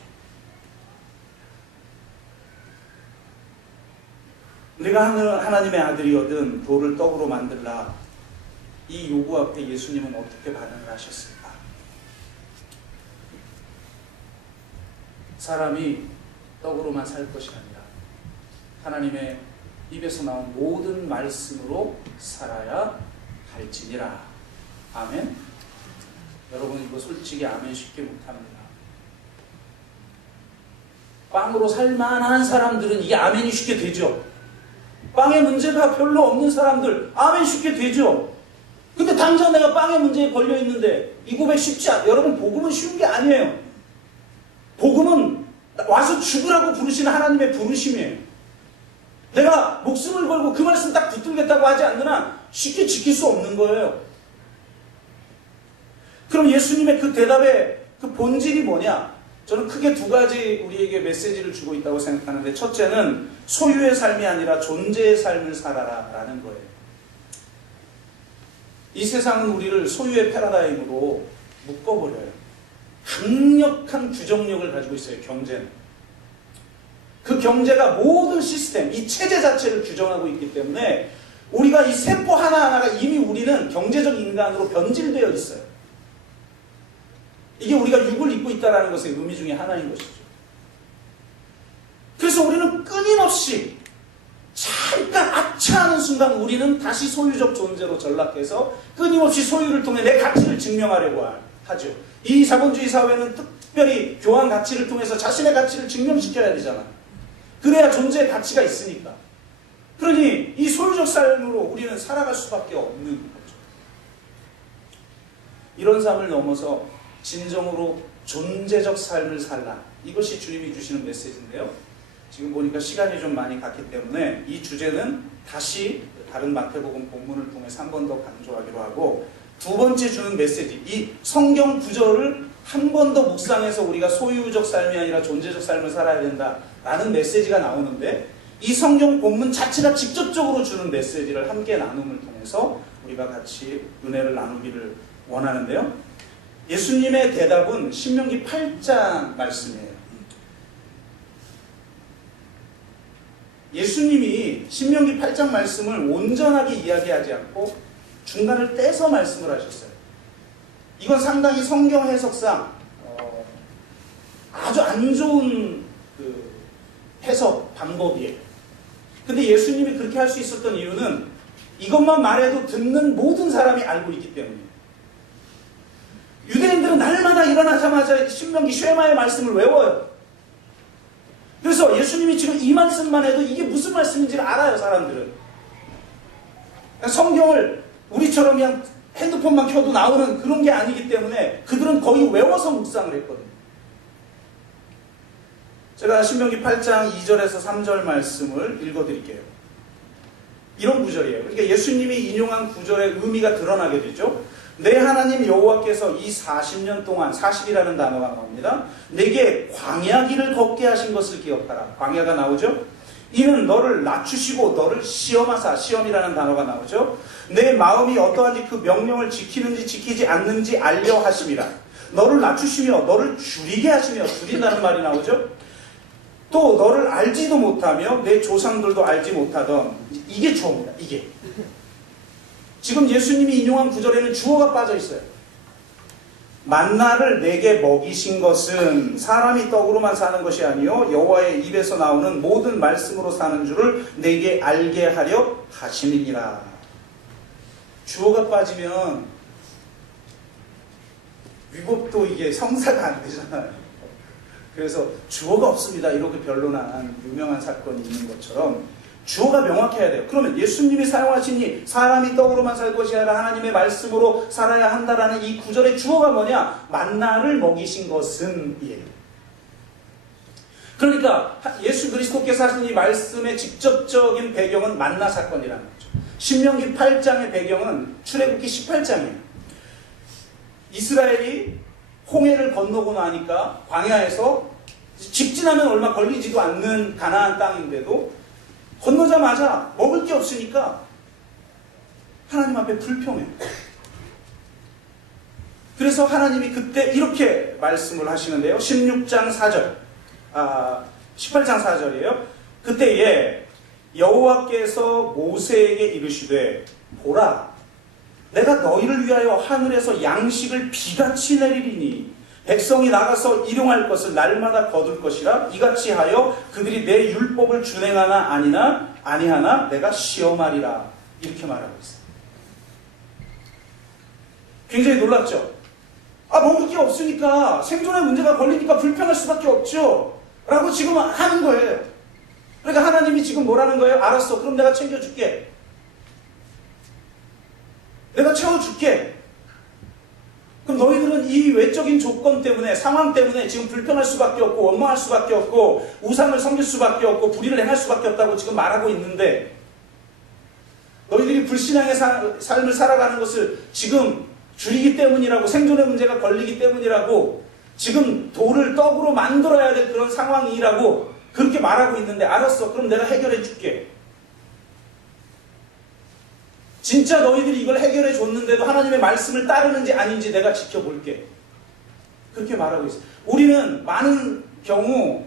내가 하나님의 아들이거든 돌을 떡으로 만들라. 이 요구 앞에 예수님은 어떻게 반응을 하셨을까? 사람이 떡으로만 살 것이 아니라 하나님의 입에서 나온 모든 말씀으로 살아야 할지니라. 아멘? 여러분 이거 솔직히 아멘 쉽게 못합니다. 빵으로 살만한 사람들은 이 아멘이 쉽게 되죠. 빵의 문제가 별로 없는 사람들 아멘 쉽게 되죠. 근데 당장 내가 빵의 문제에 걸려있는데 이 고백 쉽지 않아요. 여러분 복음은 쉬운 게 아니에요. 복음은 와서 죽으라고 부르시는 하나님의 부르심이에요. 내가 목숨을 걸고 그 말씀 딱 붙들겠다고 하지 않는 한 쉽게 지킬 수 없는 거예요. 그럼 예수님의 그 대답의 그 본질이 뭐냐? 저는 크게 두 가지 우리에게 메시지를 주고 있다고 생각하는데 첫째는 소유의 삶이 아니라 존재의 삶을 살아라 라는 거예요. 이 세상은 우리를 소유의 패러다임으로 묶어버려요. 강력한 규정력을 가지고 있어요. 경제는. 그 경제가 모든 시스템, 이 체제 자체를 규정하고 있기 때문에 우리가 이 세포 하나하나가 이미 우리는 경제적 인간으로 변질되어 있어요. 이게 우리가 육을 입고 있다는 것의 의미 중에 하나인 것이죠. 그래서 그래서 우리는 끊임없이 잠깐 악취하는 순간 우리는 다시 소유적 존재로 전락해서 끊임없이 소유를 통해 내 가치를 증명하려고 하죠. 이 자본주의 사회는 특별히 교환 가치를 통해서 자신의 가치를 증명시켜야 되잖아. 그래야 존재의 가치가 있으니까. 그러니 이 소유적 삶으로 우리는 살아갈 수밖에 없는 거죠. 이런 삶을 넘어서 진정으로 존재적 삶을 살라. 이것이 주님이 주시는 메시지인데요. 지금 보니까 시간이 좀 많이 갔기 때문에 이 주제는 다시 다른 마태복음 본문을 통해서 한 번 더 강조하기로 하고, 두 번째 주는 메시지, 이 성경 구절을 한 번 더 묵상해서 우리가 소유적 삶이 아니라 존재적 삶을 살아야 된다라는 메시지가 나오는데, 이 성경 본문 자체가 직접적으로 주는 메시지를 함께 나눔을 통해서 우리가 같이 은혜를 나누기를 원하는데요. 예수님의 대답은 신명기 8장 말씀이에요. 예수님이 신명기 8장 말씀을 온전하게 이야기하지 않고 중간을 떼서 말씀을 하셨어요. 이건 상당히 성경 해석상 아주 안 좋은 해석 방법이에요. 근데 예수님이 그렇게 할 수 있었던 이유는 이것만 말해도 듣는 모든 사람이 알고 있기 때문이에요. 유대인들은 날마다 일어나자마자 신명기 쉐마의 말씀을 외워요. 그래서 예수님이 지금 이 말씀만 해도 이게 무슨 말씀인지를 알아요, 사람들은. 성경을 우리처럼 그냥 핸드폰만 켜도 나오는 그런 게 아니기 때문에 그들은 거의 외워서 묵상을 했거든요. 제가 신명기 8장 2절에서 3절 말씀을 읽어드릴게요. 이런 구절이에요. 그러니까 예수님이 인용한 구절의 의미가 드러나게 되죠. 내 하나님 여호와께서 이 40년 동안, 40이라는 단어가 나옵니다. 내게 광야 길을 걷게 하신 것을 기억하라. 광야가 나오죠. 이는 너를 낮추시고 너를 시험하사, 시험이라는 단어가 나오죠. 내 마음이 어떠한지 그 명령을 지키는지 지키지 않는지 알려 하심이라. 너를 낮추시며 너를 줄이게 하시며, 줄인다는 말이 나오죠. 또 너를 알지도 못하며 내 조상들도 알지 못하던, 이게 주어입니다. 이게 지금 예수님이 인용한 구절에는 주어가 빠져 있어요. 만나를 내게 먹이신 것은 사람이 떡으로만 사는 것이 아니요 여호와의 입에서 나오는 모든 말씀으로 사는 줄을 내게 알게 하려 하심이니라. 주어가 빠지면 위법도 이게 성사가 안 되잖아요. 그래서 주어가 없습니다 이렇게 변론한 유명한 사건이 있는 것처럼 주어가 명확해야 돼요. 그러면 예수님이 사용하신 이 사람이 떡으로만 살 것이 아니라 하나님의 말씀으로 살아야 한다라는 이 구절의 주어가 뭐냐? 만나를 먹이신 것은 이에요. 그러니까 예수 그리스도께서 하신 이 말씀의 직접적인 배경은 만나 사건이라는 거죠. 신명기 8장의 배경은 출애굽기 18장이에요. 이스라엘이 홍해를 건너고 나니까 광야에서 직진하면 얼마 걸리지도 않는 가나안 땅인데도 건너자마자 먹을 게 없으니까 하나님 앞에 불평해요. 그래서 하나님이 그때 이렇게 말씀을 하시는데요. 16장 4절, 18장 4절이에요. 그때에 여호와께서 모세에게 이르시되 보라, 내가 너희를 위하여 하늘에서 양식을 비같이 내리리니 백성이 나가서 일용할 것을 날마다 거둘 것이라. 이같이 하여 그들이 내 율법을 준행하나 아니하나 내가 시험하리라. 이렇게 말하고 있어요. 굉장히 놀랍죠? 먹을 게 없으니까 생존의 문제가 걸리니까 불평할 수밖에 없죠 라고 지금 하는 거예요. 그러니까 하나님이 지금 뭐라는 거예요? 알았어, 그럼 내가 챙겨줄게, 내가 채워줄게. 그럼 너희들은 이 외적인 조건 때문에, 상황 때문에 지금 불평할 수밖에 없고 원망할 수밖에 없고 우상을 섬길 수밖에 없고 불의를 행할 수밖에 없다고 지금 말하고 있는데, 너희들이 불신앙의 삶을 살아가는 것을 지금 줄이기 때문이라고, 생존의 문제가 걸리기 때문이라고, 지금 돌을 떡으로 만들어야 될 그런 상황이라고 그렇게 말하고 있는데, 알았어, 그럼 내가 해결해 줄게. 진짜 너희들이 이걸 해결해 줬는데도 하나님의 말씀을 따르는지 아닌지 내가 지켜볼게. 그렇게 말하고 있어요. 우리는 많은 경우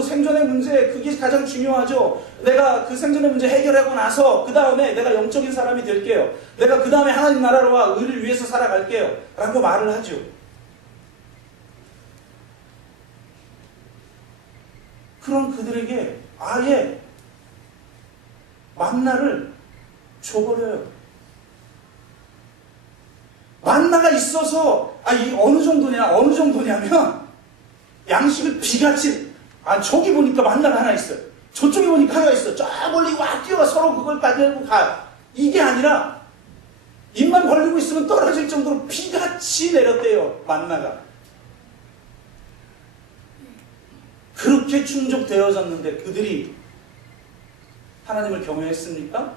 생존의 문제, 그게 가장 중요하죠. 내가 그 생존의 문제 해결하고 나서 그 다음에 내가 영적인 사람이 될게요. 내가 그 다음에 하나님 나라와 의를 위해서 살아갈게요 라고 말을 하죠. 그런 그들에게 아예 만나를 줘버려요. 만나가 있어서 이 어느 정도냐면 양식을 비같이 저기 보니까 만나가 하나 있어요. 저쪽에 보니까 하나가 있어요. 저 멀리 와 뛰어가 서로 그걸 가지고 가. 이게 아니라 입만 벌리고 있으면 떨어질 정도로 비같이 내렸대요. 만나가. 그렇게 충족되어졌는데 그들이 하나님을 경외했습니까?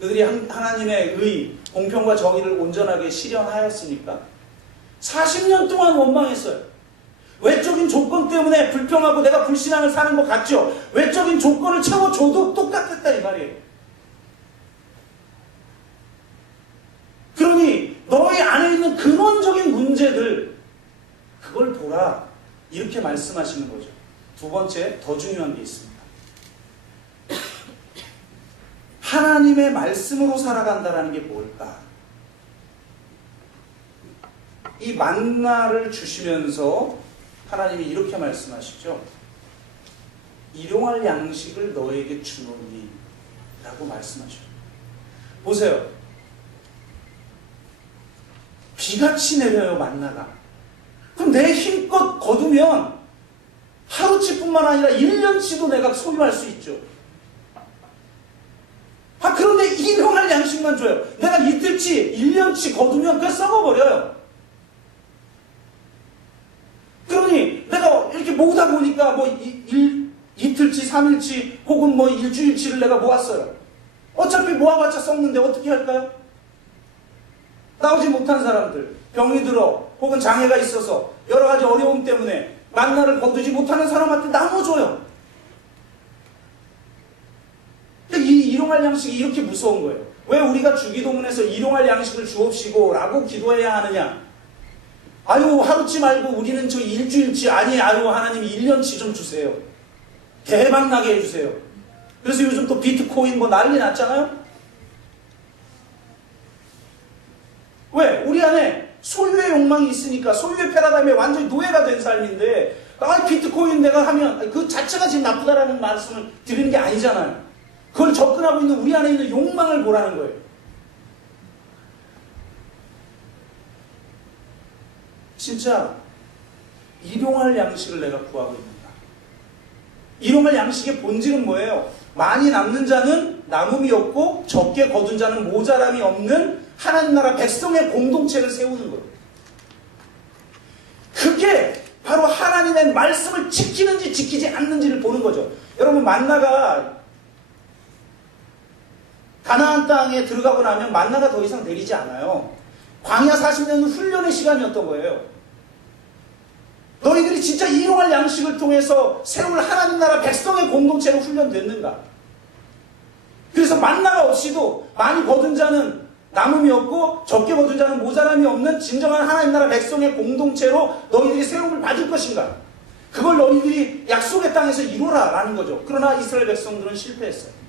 그들이 하나님의 의, 공평과 정의를 온전하게 실현하였습니까? 40년 동안 원망했어요. 외적인 조건 때문에 불평하고 내가 불신앙을 사는 것 같죠? 외적인 조건을 채워줘도 똑같았다 이 말이에요. 그러니 너희 안에 있는 근원적인 문제들 그걸 보라 이렇게 말씀하시는 거죠. 두 번째 더 중요한 게 있습니다. 하나님의 말씀으로 살아간다는 게 뭘까? 이 만나를 주시면서 하나님이 이렇게 말씀하시죠. 일용할 양식을 너에게 주노니 라고 말씀하셔요. 보세요. 비같이 내려요 만나가. 그럼 내 힘껏 거두면 하루치뿐만 아니라 1년치도 내가 소유할 수 있죠. 그런데 일용할 양식만 줘요. 내가 이틀치, 1년치 거두면 그냥 썩어버려요. 그러니 내가 이렇게 모으다 보니까 이틀치, 3일치 혹은 일주일치를 내가 모았어요. 어차피 모아봤자 썩는데 어떻게 할까요? 나오지 못한 사람들, 병이 들어 혹은 장애가 있어서 여러 가지 어려움 때문에 만나를 거두지 못하는 사람한테 나눠줘요. 이 일용할 양식이 이렇게 무서운 거예요. 왜 우리가 주기도문에서 일용할 양식을 주옵시고 라고 기도해야 하느냐? 하루치 말고 우리는 저 일주일치 하나님 1년치 좀 주세요. 대박나게 해주세요. 그래서 요즘 또 비트코인 난리 났잖아요. 왜? 우리 안에 소유의 욕망이 있으니까 소유의 패러다임에 완전히 노예가 된 삶인데 비트코인 내가 하면 그 자체가 지금 나쁘다라는 말씀을 드리는 게 아니잖아요. 그걸 접근하고 있는 우리 안에 있는 욕망을 보라는 거예요. 진짜 일용할 양식을 내가 구하고 있는가? 일용할 양식의 본질은 뭐예요? 많이 남는 자는 남음이 없고 적게 거둔 자는 모자람이 없는 하나님 나라 백성의 공동체를 세우는 거예요. 그게 바로 하나님의 말씀을 지키는지 지키지 않는지를 보는 거죠. 여러분 만나가 가나안 땅에 들어가고 나면 만나가 더 이상 내리지 않아요. 광야 40년은 훈련의 시간이었던 거예요. 너희들이 진짜 일용할 양식을 통해서 세울 하나님 나라 백성의 공동체로 훈련됐는가? 그래서 만나가 없이도 많이 거둔 자는 남음이 없고 적게 거둔 자는 모자람이 없는 진정한 하나님 나라 백성의 공동체로 너희들이 세움을 받을 것인가? 그걸 너희들이 약속의 땅에서 이루라 라는 거죠. 그러나 이스라엘 백성들은 실패했어요.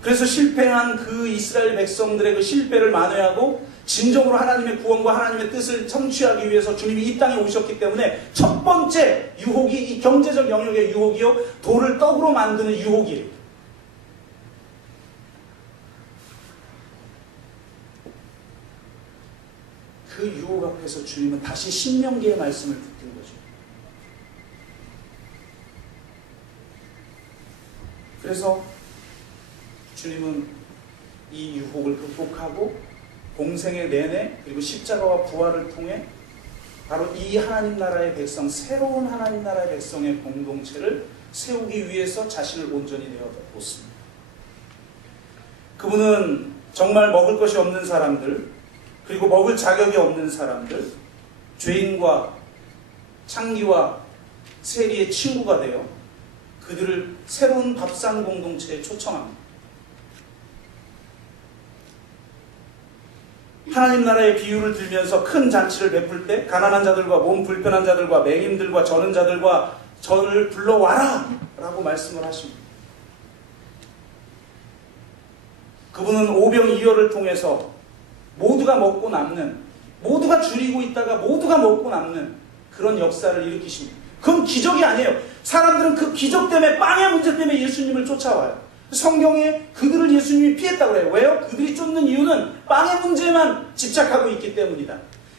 그래서 실패한 그 이스라엘 백성들의 그 실패를 만회하고 진정으로 하나님의 구원과 하나님의 뜻을 성취하기 위해서 주님이 이 땅에 오셨기 때문에 첫 번째 유혹이 이 경제적 영역의 유혹이요, 돌을 떡으로 만드는 유혹이에요. 그 유혹 앞에서 주님은 다시 신명기의 말씀을 붙든 거죠. 그래서 주님은 이 유혹을 극복하고 공생의 내내 그리고 십자가와 부활을 통해 바로 이 하나님 나라의 백성, 새로운 하나님 나라의 백성의 공동체를 세우기 위해서 자신을 온전히 내어놓습니다. 그분은 정말 먹을 것이 없는 사람들, 그리고 먹을 자격이 없는 사람들, 죄인과 창기와 세리의 친구가 되어 그들을 새로운 밥상 공동체에 초청합니다. 하나님 나라의 비유를 들면서 큰 잔치를 베풀 때 가난한 자들과 몸 불편한 자들과 맹인들과 저는 자들과 저를 불러와라 라고 말씀을 하십니다. 그분은 오병이어를 통해서 모두가 먹고 남는, 모두가 줄이고 있다가 모두가 먹고 남는 그런 역사를 일으키십니다. 그건 기적이 아니에요. 사람들은 그 기적 때문에, 빵의 문제 때문에 예수님을 쫓아와요. 성경에 그들을 예수님이 피했다고 해요. 왜요? 그들이 쫓는 이유는 빵의 문제만 집착하고 있기 때문이다.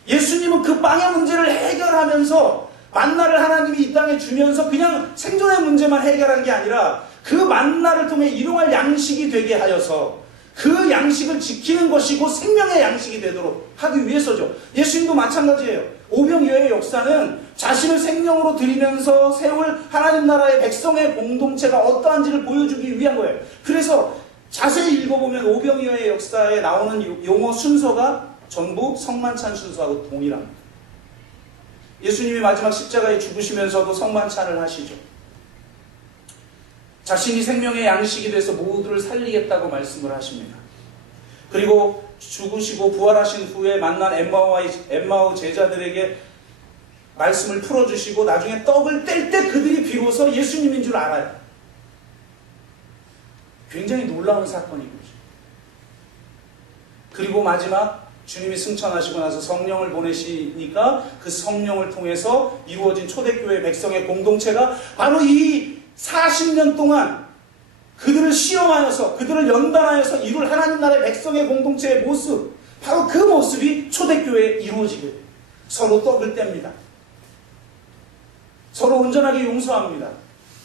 예수님은 그 빵의 문제를 해결하면서 만나를 하나님이 이 땅에 주면서 그냥 생존의 문제만 해결한 게 아니라 그 만나를 통해 일용할 양식이 되게 하여서 그 양식을 지키는 것이 곧 생명의 양식이 되도록 하기 위해서죠. 예수님도 마찬가지예요. 오병이어의 역사는 자신을 생명으로 드리면서 세울 하나님 나라의 백성의 공동체가 어떠한지를 보여주기 위한 거예요. 그래서 자세히 읽어보면 오병이어의 역사에 나오는 용어 순서가 전부 성만찬 순서하고 동일합니다. 예수님이 마지막 십자가에 죽으시면서도 성만찬을 하시죠. 자신이 생명의 양식이 돼서 모두를 살리겠다고 말씀을 하십니다. 그리고 죽으시고 부활하신 후에 만난 엠마오 제자들에게 말씀을 풀어주시고 나중에 떡을 뗄 때 그들이 비로소 예수님인 줄 알아요. 굉장히 놀라운 사건인 거죠. 그리고 마지막 주님이 승천하시고 나서 성령을 보내시니까 그 성령을 통해서 이루어진 초대교회 백성의 공동체가 바로 이 40년 동안 그들을 시험하여서 그들을 연단하여서 이룰 하나님 나라의 백성의 공동체의 모습, 바로 그 모습이 초대교회에 이루어지게 돼요. 서로 떡을 뗍니다. 서로 온전하게 용서합니다.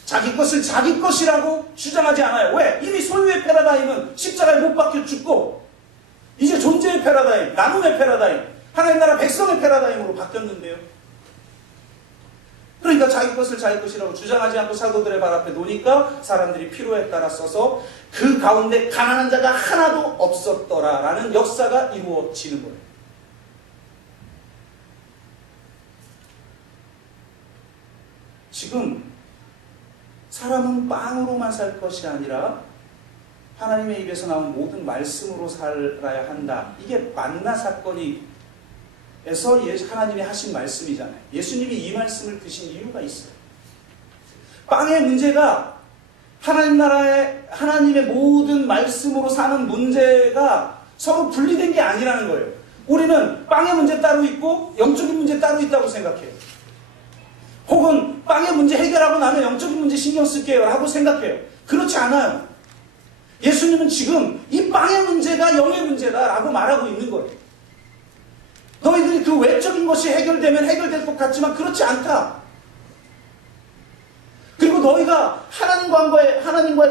자기 것을 자기 것이라고 주장하지 않아요. 왜? 이미 소유의 패러다임은 십자가에 못 박혀 죽고 이제 존재의 패러다임, 나눔의 패러다임, 하나님 나라 백성의 패러다임으로 바뀌었는데요. 그러니까 자기 것을 자기 것이라고 주장하지 않고 사도들의 발 앞에 놓으니까 사람들이 필요에 따라 써서 그 가운데 가난한 자가 하나도 없었더라라는 역사가 이루어지는 거예요. 지금 사람은 빵으로만 살 것이 아니라 하나님의 입에서 나온 모든 말씀으로 살아야 한다. 이게 만나 사건이 에서 하나님이 하신 말씀이잖아요. 예수님이 이 말씀을 드신 이유가 있어요. 빵의 문제가 하나님 나라의 하나님의 모든 말씀으로 사는 문제가 서로 분리된 게 아니라는 거예요. 우리는 빵의 문제 따로 있고 영적인 문제 따로 있다고 생각해요. 혹은 빵의 문제 해결하고 나면 영적인 문제 신경 쓸게요 하고 생각해요. 그렇지 않아요. 예수님은 지금 이 빵의 문제가 영의 문제다라고 말하고 있는 거예요. 너희들이 그 외적인 것이 해결되면 해결될 것 같지만 그렇지 않다. 그리고 너희가 하나님과의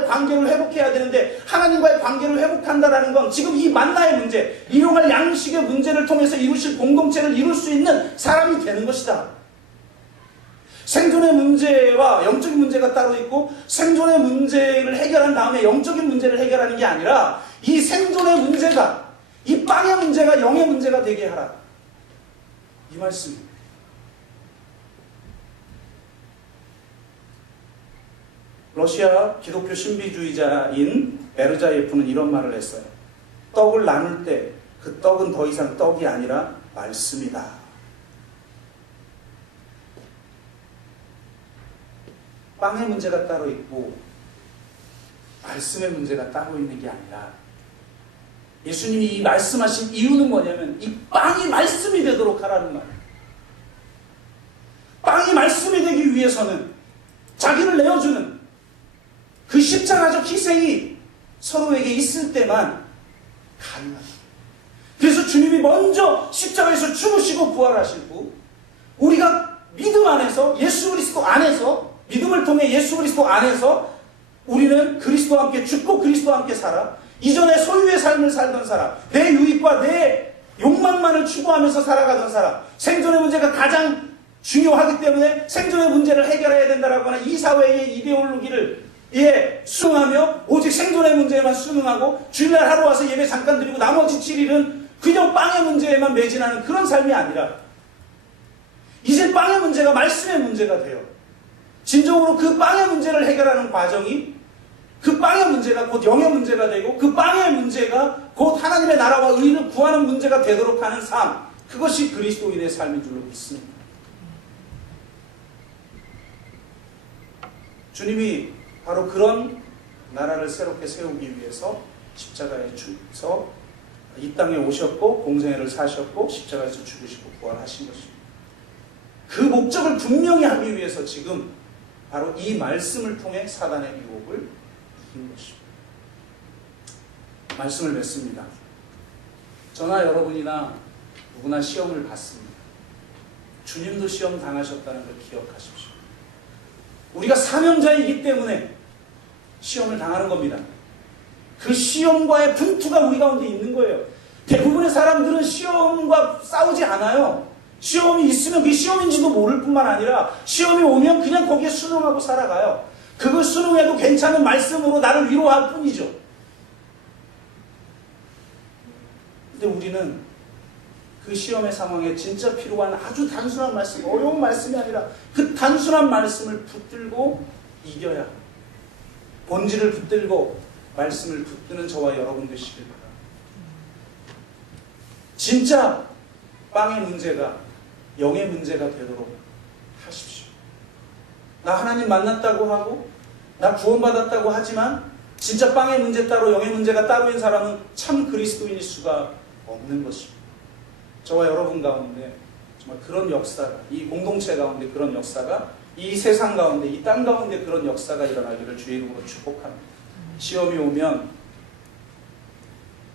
관계를 회복해야 되는데 하나님과의 관계를 회복한다라는 건 지금 이 만나의 문제, 일용할 양식의 문제를 통해서 이루실 공동체를 이룰 수 있는 사람이 되는 것이다. 생존의 문제와 영적인 문제가 따로 있고 생존의 문제를 해결한 다음에 영적인 문제를 해결하는 게 아니라 이 생존의 문제가, 이 빵의 문제가 영의 문제가 되게 하라. 이 말씀입니다. 러시아 기독교 신비주의자인 베르자예프는 이런 말을 했어요. 떡을 나눌 때 그 떡은 더 이상 떡이 아니라 말씀이다. 빵의 문제가 따로 있고 말씀의 문제가 따로 있는 게 아니라 예수님이 이 말씀하신 이유는 뭐냐면 이 빵이 말씀이 되도록 하라는 말이에요. 빵이 말씀이 되기 위해서는 자기를 내어주는 그 십자가적 희생이 서로에게 있을 때만 가능하다. 그래서 주님이 먼저 십자가에서 죽으시고 부활하시고 우리가 믿음 안에서 예수 그리스도 안에서 믿음을 통해 예수 그리스도 안에서 우리는 그리스도와 함께 죽고 그리스도와 함께 살아 이전에 소유의 삶을 살던 사람, 내 유익과 내 욕망만을 추구하면서 살아가던 사람, 생존의 문제가 가장 중요하기 때문에 생존의 문제를 해결해야 된다라고 하는 이 사회의 이데올로기를 수능하며 오직 생존의 문제에만 수능하고 주일날 하루 와서 예배 잠깐 드리고 나머지 7일은 그냥 빵의 문제에만 매진하는 그런 삶이 아니라 이제 빵의 문제가 말씀의 문제가 돼요. 진정으로 그 빵의 문제를 해결하는 과정이 그 빵의 문제가 곧 영의 문제가 되고 그 빵의 문제가 곧 하나님의 나라와 의를 구하는 문제가 되도록 하는 삶, 그것이 그리스도인의 삶인 줄로 믿습니다. 주님이 바로 그런 나라를 새롭게 세우기 위해서 십자가에 죽어서 이 땅에 오셨고 공생애를 사셨고 십자가에서 죽으시고 부활하신 것입니다. 그 목적을 분명히 하기 위해서 지금 바로 이 말씀을 통해 사단의 유혹을 이긴 것입니다. 말씀을 맺습니다. 저나 여러분이나 누구나 시험을 받습니다. 주님도 시험 당하셨다는 걸 기억하십시오. 우리가 사명자이기 때문에 시험을 당하는 겁니다. 그 시험과의 분투가 우리 가운데 있는 거예요. 대부분의 사람들은 시험과 싸우지 않아요. 시험이 있으면 그게 시험인지도 모를 뿐만 아니라 시험이 오면 그냥 거기에 순응하고 살아가요. 그걸 순응해도 괜찮은 말씀으로 나를 위로할 뿐이죠. 근데 우리는 그 시험의 상황에 진짜 필요한 아주 단순한 말씀, 어려운 말씀이 아니라 그 단순한 말씀을 붙들고 이겨야 합니다. 본질을 붙들고 말씀을 붙드는 저와 여러분 되시길 바랍니다. 진짜 빵의 문제가 영의 문제가 되도록 하십시오. 나 하나님 만났다고 하고 나 구원받았다고 하지만 진짜 빵의 문제 따로 영의 문제가 따로인 사람은 참 그리스도인일 수가 없는 것입니다. 저와 여러분 가운데 정말 그런 역사가, 이 공동체 가운데 그런 역사가, 이 세상 가운데, 이 땅 가운데 그런 역사가 일어나기를 주의 이름으로 축복합니다. 시험이 오면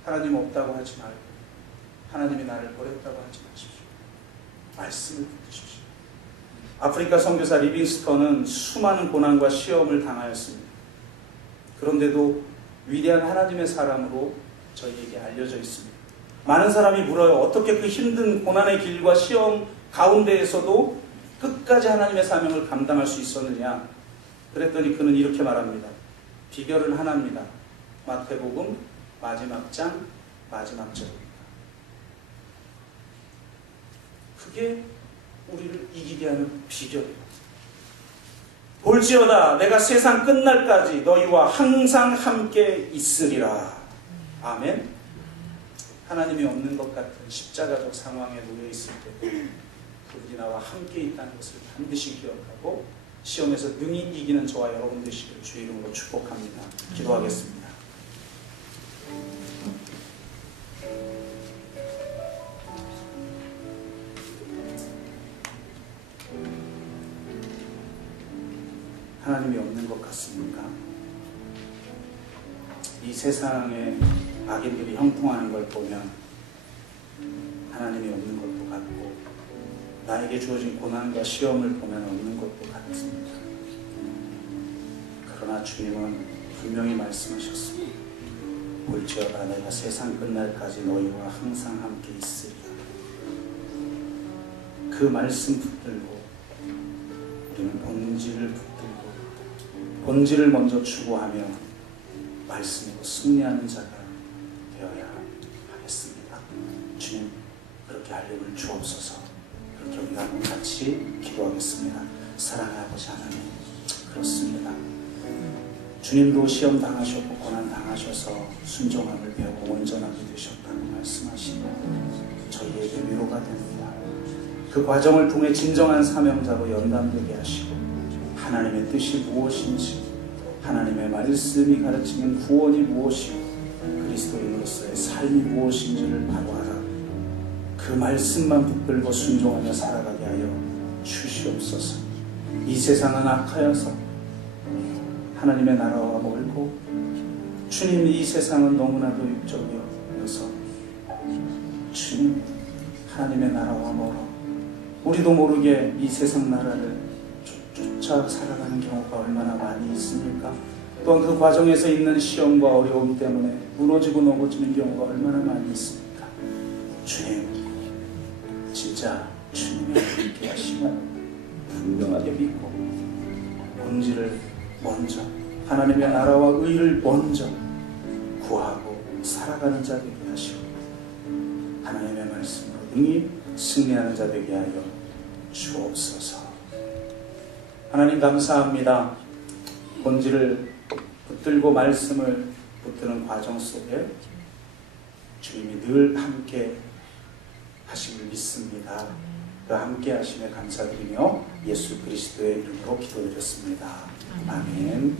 하나님 없다고 하지 말고 하나님이 나를 버렸다고 하지 마십시오. 말씀을 붙드십시오. 아프리카 선교사 리빙스턴은 수많은 고난과 시험을 당하였습니다. 그런데도 위대한 하나님의 사람으로 저희에게 알려져 있습니다. 많은 사람이 물어요. 어떻게 그 힘든 고난의 길과 시험 가운데에서도 끝까지 하나님의 사명을 감당할 수 있었느냐? 그랬더니 그는 이렇게 말합니다. 비결은 하나입니다. 마태복음 마지막 장 마지막 절입니다. 그게 우리를 이기게 하는 비결입니다. 볼지어다 내가 세상 끝날까지 너희와 항상 함께 있으리라. 아멘. 하나님이 없는 것 같은 십자가적 상황에 놓여 있을 때 그분이 나와 함께 있다는 것을 반드시 기억하고 시험에서 능히 이기는 저와 여러분 되시기를 주의 이름으로 축복합니다. 기도하겠습니다. 하나님이 없는 것 같습니까? 이 세상에 악인들이 형통하는 걸 보면 하나님이 없는 것도 같고 나에게 주어진 고난과 시험을 보면 없는 것도 같습니다. 그러나 주님은 분명히 말씀하셨습니다. 볼지어다 내가 세상 끝날까지 너희와 항상 함께 있으리라. 그 말씀 붙들고 우리는 본질을 붙들고 본질을 먼저 추구하며 말씀으로 승리하는 자가 되어야 하겠습니다. 주님 그렇게 하림을 주옵소서. 그렇게 우리가 한번 같이 기도하겠습니다. 사랑의 아버지 하나님, 그렇습니다. 주님도 시험 당하셨고 고난 당하셔서 순종함을 배우고 온전하게 되셨다고 말씀하시고 저희에게 위로가 됩니다. 그 과정을 통해 진정한 사명자로 연단되게 하시고 하나님의 뜻이 무엇인지, 하나님의 말씀이 가르치는 구원이 무엇이고 그리스도인으로서의 삶이 무엇인지를 바로 알아 그 말씀만 붙들고 순종하며 살아가게 하여 주시옵소서. 이 세상은 악하여서 하나님의 나라와 멀고 주님 이 세상은 너무나도 육적이어서 주님 하나님의 나라와 멀어 우리도 모르게 이 세상 나라를 쫓아 살아가는 경우가 얼마나 많이 있습니까? 또한 그 과정에서 있는 시험과 어려움 때문에 무너지고 넘어지는 경우가 얼마나 많이 있습니까? 주님 진짜 주님의 함께 하시고 분명하게 믿고 본질을 먼저 하나님의 나라와 의를 먼저 구하고 살아가는 자 되게 하시고 하나님의 말씀으로 능히 승리하는 자 되게 하여 주옵소서. 하나님 감사합니다. 본질을 붙들고 말씀을 붙드는 과정 속에 주님이 늘 함께 하심을 믿습니다. 그 함께 하심에 감사드리며 예수 그리스도의 이름으로 기도드렸습니다. 아멘.